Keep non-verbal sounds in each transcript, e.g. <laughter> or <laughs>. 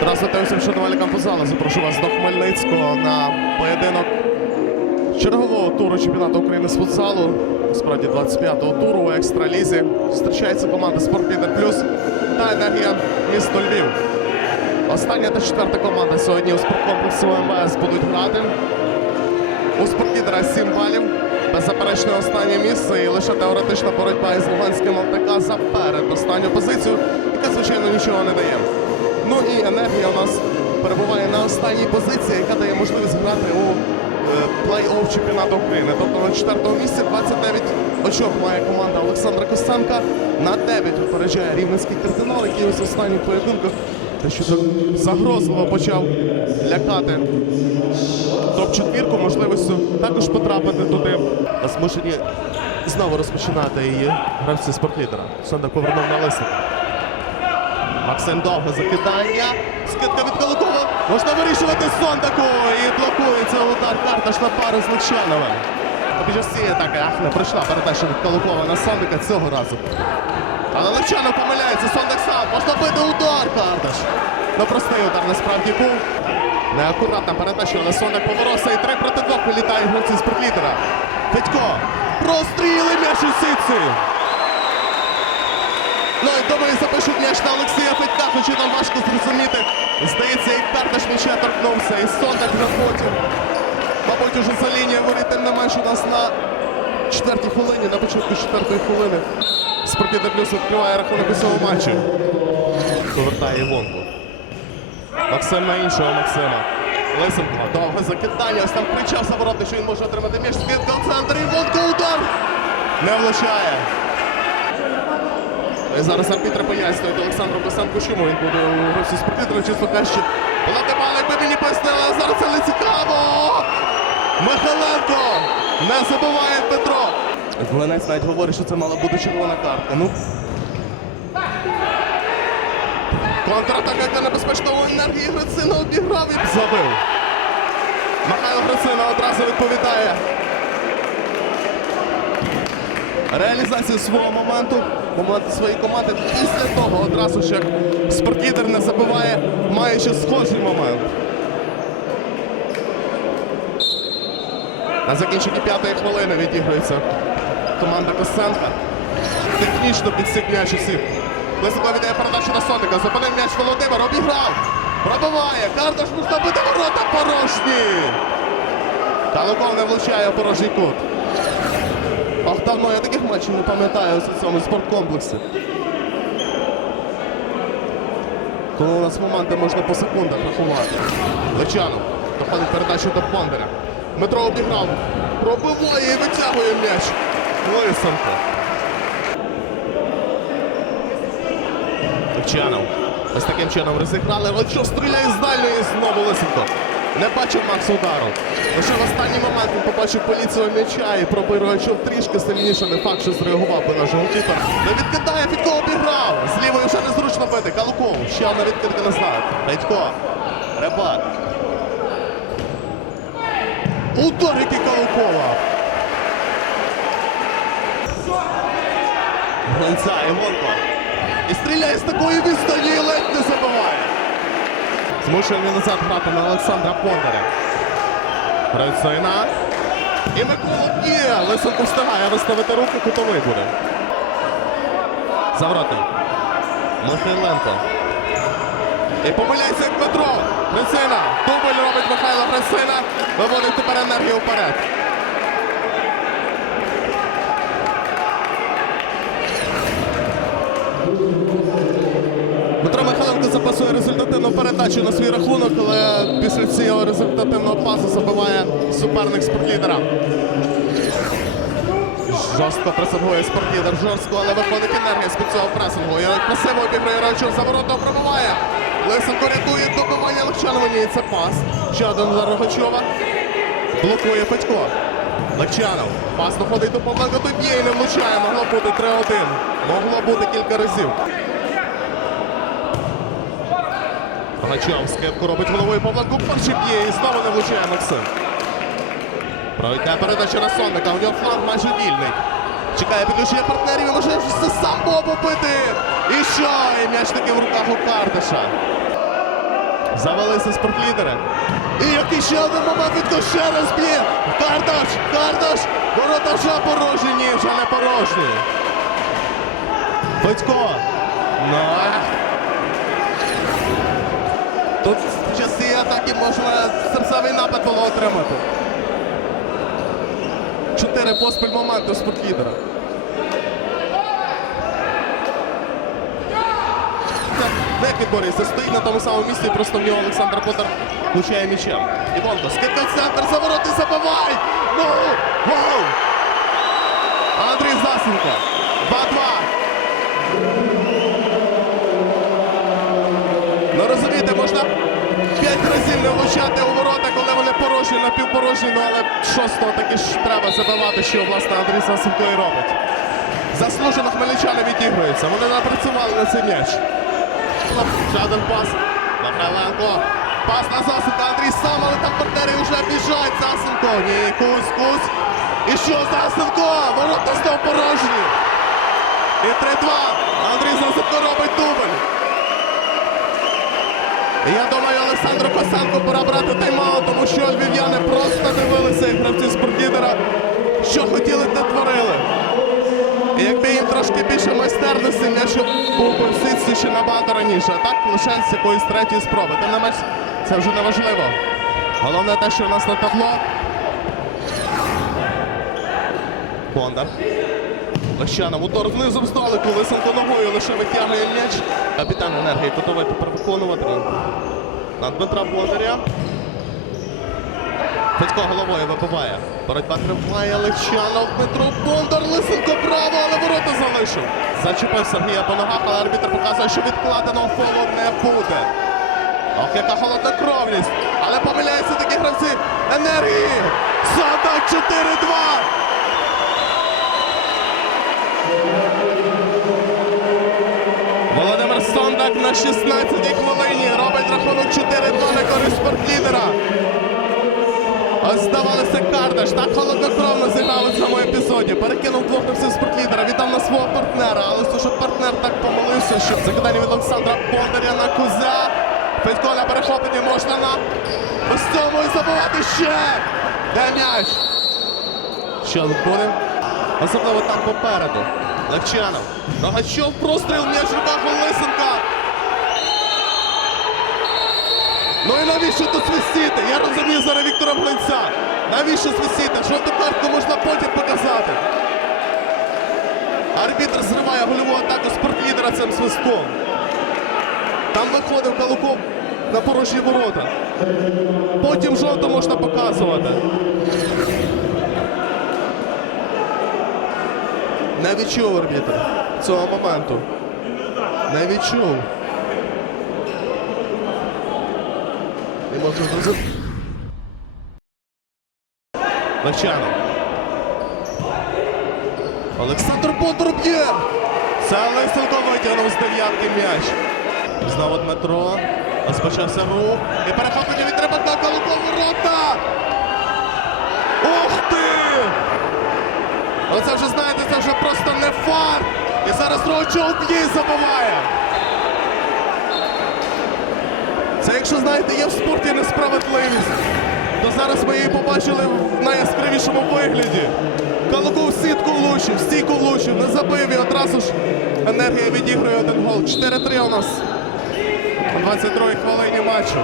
Здравствуйте усім шанувальникам футзалу. Запрошую вас до Хмельницького на поєдинок чергового туру чемпіонату України з футзалу. Справді 25-го туру у екстралізі. Зустрічається команда Спортлідер Плюс та енергія місто Львів. Остання та четверта команда сьогодні у спорткомплексі ОМВС будуть грати. У спортлідера 7 балів. Беззаперечне останнє місце і лише теоретична боротьба із Луганським ЛТК за передостанню позицію, яка, звичайно, нічого не дає. Ну і енергія у нас перебуває на останній позиції, яка дає можливість грати у е, плей-офф чемпіонату України. Тобто на четвертому місці 29 очок має команда Олександра Костенка. На 9 випереджає рівненський кардинал, який ось останніх поєдинках те, що загрозливо почав лякати топ-четвірку, можливістю також потрапити туди. Змушені знову розпочинати її гравці спортлідера. Сонда повернув на Лисика. Максим довго закидання. Скидка від Каликова. Можна вирішувати Сондаку. І блокується удар Карташ на пару з Лучановим. З цієї. Ах, не пройшла передача від Каликова на Сондика цього разу. Але Левчанов помиляється, Сондак сам. Можна бити удар Карташ. Ну простий удар насправді був. Неакуратна передача, але Сондак поворотся і 3 проти 2 вилітає гравці з лідера. Федько. Простріли м'яч у сітці. Ну і думаю, запишуть м'яч на Олексія Федька, хоча нам важко зрозуміти. Здається, і Карташ м'яча торкнувся, і Сондак вже потім. Мабуть, уже за лінією воріт, не менш у нас на четвертій хвилині, на початку четвертої хвилини. Спортивний плюс відкриває рахунок у цьому матчі. Повертає Івонку. Максим на іншого Максима. Лисенко, довге закидання, ось там кричав заворотний, що він може отримати м'яч. Скидка в центр, Івонко, удар! Не влучає. І зараз арбітри пояснюють Олександру Косенку, чому він буде у гравці спортивного, чесно кажучи. Владимир, якби мені пояснили, зараз це не цікаво. Михайленко не забуває Петро. Глинець навіть говорить, що це мала бути червона картка. Ну. Контратака яка небезпечна енергії Грицина обіграв і забив. Михайло Грицина одразу відповідає. Реалізацію свого моменту, моменту своєї команди. Після того одразу ж як спортлідер не забиває, маючи схожий момент. На закінченні п'ятої хвилини відігрується команда Косенка. Технічно підсік м'яч усіх. Лисенко віддає передачу на Сонника. Зупинив м'яч Володимир, обіграв. Пробиває. Карташ можна бити ворота порожні. Калуков не влучає у порожній кут. Ах, давно я таких матчів не пам'ятаю у цьому спорткомплексі. Коли у нас моменти можна по секундах рахувати. Личанов доходить передачу до Бондаря. Дмитро обіграв. Пробиває і витягує м'яч. Лисенко. Личанов. Ось таким чином розіграли. Що стріляє з дальньої знову Лисенко. Не бачив Макс удару. Лише в останній момент він побачив поліцію м'яча і пробив Рогачов трішки сильніше. Не факт, що зреагував би наш голкіпер. Не відкидає, Федько обіграв. З вже незручно бити. Калуков. Ще одна відкидка не знає. Федько. Рибак. Удар, який Калукова. Гонца, Івонко. І стріляє з такої відстані і ледь не забиває. Змушує він назад грати на Олександра Бондаря. Грицина. І Микола б'є. Лисенко встигає виставити руку, кутовий буде. Завротний. Михайленко. І помиляється Дмитро. Грицина. Дубль робить Михайло Грицина. Виводить тепер енергію вперед. Запасує результативну передачу на свій рахунок, але після цього результативного пасу забиває суперник спортлідера. Жорстко пресингує спортлідер, жорстко, але виходить енергія з-під цього пресингу. І красиво обіграє за воротом пробиває. Лисенко рятує добивання Легчанова. Ні, це пас. Ще один удар Рогачова. Блокує Петько. Легчанов. Пас доходить до Павленка, той б'є і не влучає. Могло бути 3-1. Могло бути кілька разів. Рогачов скидку робить головою Павленко. Перший б'є і знову не влучає Максим. Пройде передача на Сонника. У нього фланг майже вільний. Чекає підключення партнерів і може це сам Бобу бити. І що? І м'яч таки в руках у Кардиша. Завелися спортлідери. І який ще один момент від ще раз б'є. Кардаш! Кардаш! Ворота вже порожні, ні, вже не порожні. Федько. Ну. ех. Тут в часи атаки можна серцевий напад було отримати. Чотири поспіль моменти у спортлідера. Не підборюється, стоїть на тому самому місці, просто в нього Олександр Поттер влучає м'ячем. Івонко, скидка в центр, завороти, забивай! Ну! Гол! Андрій Засенко. 2-2. Не влучати у ворота, коли вони порожні, напівпорожні, ну але шостого таки ж треба забивати, що власне Андрій Засенко і робить. Заслужено хмельничани відігруються. Вони напрацювали на цей м'яч. Один пас. Михайленко. Пас на Засенка. Андрій сам, але там партнери вже біжать. Засенко. Ні, Кусь, Кусь. І що Засенко? Ворота знов порожні. І 3-2. Андрій Засенко робить дубль. Я думаю, Олександру Косенко пора брати тайм-аут, тому що львів'яни просто дивилися і гравці спортлідера, що хотіли, те творили. І якби їм трошки більше майстерності, м'яч був би ще набагато раніше. А так лише з якоїсь третьої спроби. Тим не менш, це вже не важливо. Головне те, що у нас на табло. Бондар. Лещанов удар знизу здалеку. Лисенко ногою лише витягує м'яч. Капітан енергії готовий тепер виконувати. На Дмитра Бондаря. Федько головою вибиває. Боротьба триває. Лещанов, Дмитро Бондар, Лисенко право, але ворота залишив. Зачепив Сергія по ногах, але арбітр показує, що відкладеного фолу не буде. Ох, яка холоднокровність. Але помиляються такі гравці енергії. Садак 4-2. Володимир Сондак на 16-й хвилині робить рахунок 4-2 на користь спортлідера. Здавалося Кардаш, так холоднокровно зіграв у цьому епізоді. Перекинув двох гравців спортлідера, віддав на свого партнера. Але все, що партнер так помилився, що закидання від Олександра Бондаря на Кузя. Федько на перехопленні можна на цьому і забувати ще. Де м'яч? Що буде? Особливо там попереду. Левчанов. Рогачов простріл м'яч в руках у Лисенка. Ну і навіщо тут свистіти? Я розумію зараз Віктора Глинця. Навіщо свистіти? Жовту картку можна потім показати. Арбітр зриває гольову атаку спортлідера цим свистком. Там виходив Калуков на порожні ворота. Потім жовто можна показувати. Не відчув арбітр цього моменту. Не відчув. Не можна зрозуміти. Левчанов. Олександр Бондар. Це Лисенко витягнув з дев'ятки м'яч. Знову Дмитро. Розпочався рух. І перехоплення від Рибака Калуков ворота. Ух ти! Але це вже знаєте, це вже просто не фар. І зараз Рочов б'є і забиває. Це якщо знаєте, є в спорті несправедливість, то зараз ми її побачили в найяскравішому вигляді. Калуков сітку влучив, стійку влучив, не забив і одразу ж енергія відігрує один гол. 4-3 у нас на 22-й хвилині матчу.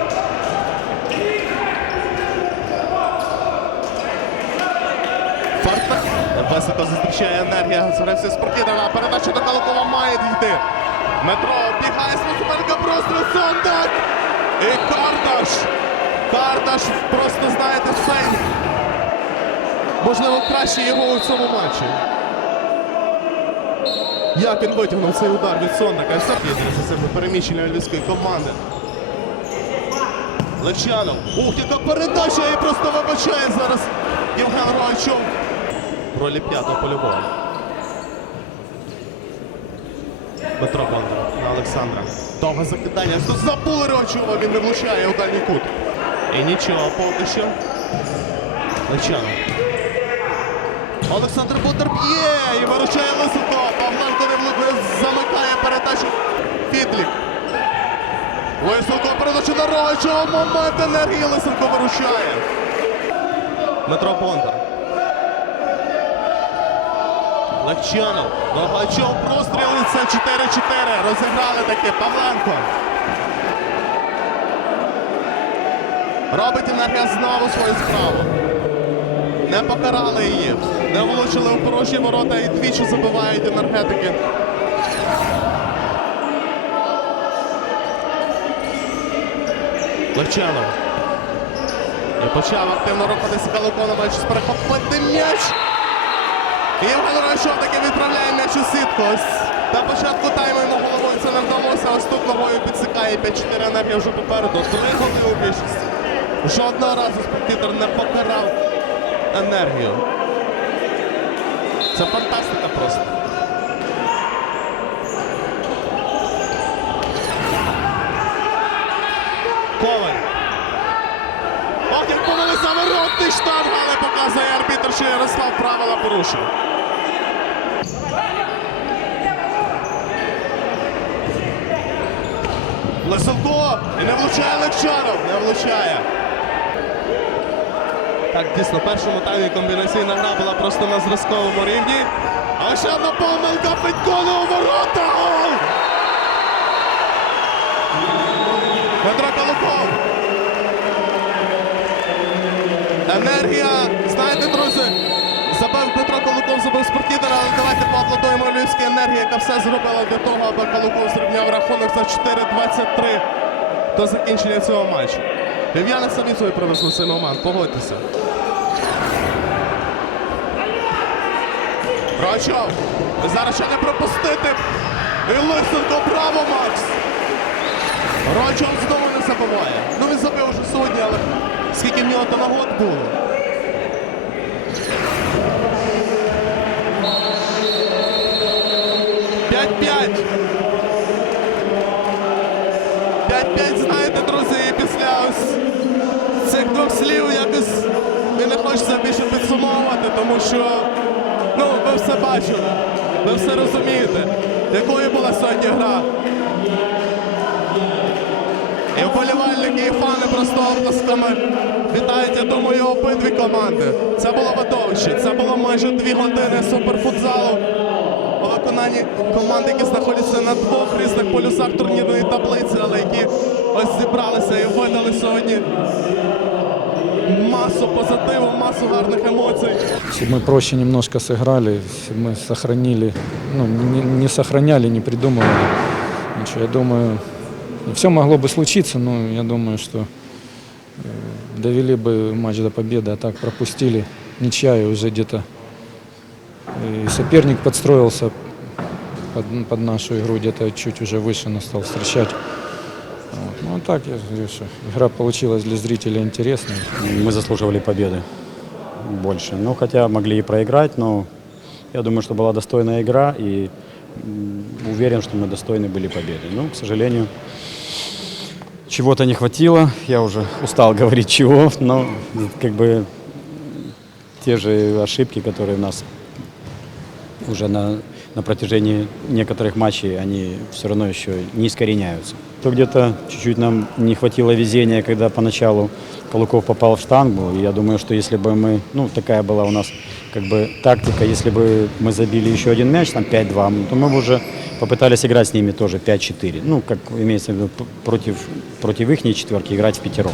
Фарта. Високо зустрічає енергія. Згрався спортивна. Передача до Калукова має дійти. Метро бігає з суперника простріл Сондак. І Кардаш. Кардаш просто, знаєте, фейн. Можливо, краще його у цьому матчі. Як він витягнув цей удар від Сондака. Все піде за себе переміщення львівської команди. Левчанов. Ух, яка передача! І просто вибачає зараз Євген Ройчов. Ролі п'ятого польового. Петро Бондар на Олександра. Довге закидання. Забули Ройчова, він не влучає у дальній кут. І нічого поки що. Левчанов. Олександр Бондар б'є і виручає Лисенко. Павленко не влучає, замикає передачу. Фідлік. Лисенко передача на Ройчого. Момент енергії Лисенко вирушає. Дмитро Бондар. Легчанов. Довгачов простріли. Це 4-4. Розіграли таки Павленко. Робить енергія знову свою справу. Не покарали її. Не влучили у порожні ворота і двічі забивають енергетики. Левчанов. Почав активно рухатися Каликонович перехопити м'яч. Євген Райшов таки відправляє м'яч у сітку. На початку тайму йому головою це не вдалося. Ось тут ногою підсикає 5-4 енергія вже попереду. Три голи у більшості. Жодного разу спортітер не покарав енергію. Це фантастика просто. Коваль. Ох, як помилися воротний штанг, але показує арбітр, що Ярослав правила порушив. Лисенко! І не влучає Легчанов! Не влучає. Так, дійсно, в першому таймі комбінаційна гра була просто на зразковому рівні. А ще одна помилка Федькона у ворота! Гол! Дмитро Калуков. Енергія, знаєте, друзі, забив Дмитро Калуков, забив спортітера, але давайте львівській енергії, яка все зробила для того, аби Калуков зрівняв рахунок за 4-23 до закінчення цього матчу. Львів'яни самі собі привезли цей момент, погодьтеся. Рачов, зараз ще не пропустити. І Лисенко, браво, Макс! Рочов знову не забиває. Ну він забив уже сьогодні, але скільки в нього то нагод було. Тому що ну, ви все бачили, ви все розумієте, якою була сьогодні гра. І вболівальники, і фани просто оплесками вітають, я думаю, обидві команди. Це було видовище. Це було майже дві години суперфутзалу у виконанні команд, які знаходяться на двох різних полюсах турнірної таблиці, але які ось зібралися і видали сьогодні масу позитиву, масу гарних емоцій. Если бы мы проще немножко сыграли, если бы мы сохранили, ну, не, не сохраняли, не придумывали ничего, я думаю, все могло бы случиться, но я думаю, что э, довели бы матч до победы, а так пропустили ничья и уже где-то и соперник подстроился под, под нашу игру, где-то чуть уже выше нас стал встречать. Вот. Ну так, я говорю, игра получилась для зрителей интересной. Мы заслуживали победы больше. Ну, хотя могли и проиграть, но я думаю, что была достойная игра, и уверен, что мы достойны были победы. Но, к сожалению, чего-то не хватило. Я уже устал <laughs> говорить чего, но как бы те же ошибки, которые у нас уже на, на протяжении некоторых матчей, они все равно еще не искореняются. То где-то чуть-чуть нам не хватило везения, когда поначалу Калуков попал в штангу. И я думаю, что если бы мы, ну такая была у нас как бы тактика, если бы мы забили еще один мяч, там 5-2, то мы бы уже попытались играть с ними тоже 5-4. Ну, как имеется в виду, против, против их четверки играть в пятером.